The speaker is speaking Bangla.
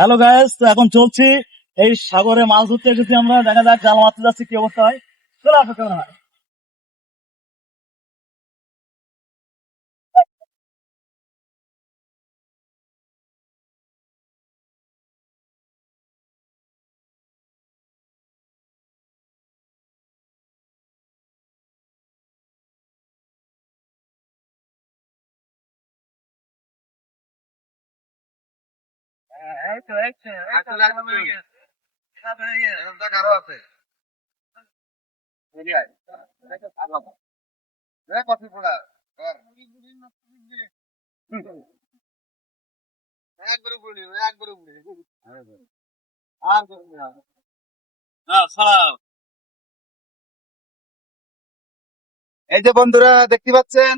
হ্যালো গাইস, তো এখন চলছি এই সাগরে মাছ ধরতে এসেছি আমরা। দেখা যাক জাল মারতে যাচ্ছি, কি অবস্থা হয়। চলে আসো, কেমন হয়। এই যে বন্ধুরা দেখতে পাচ্ছেন,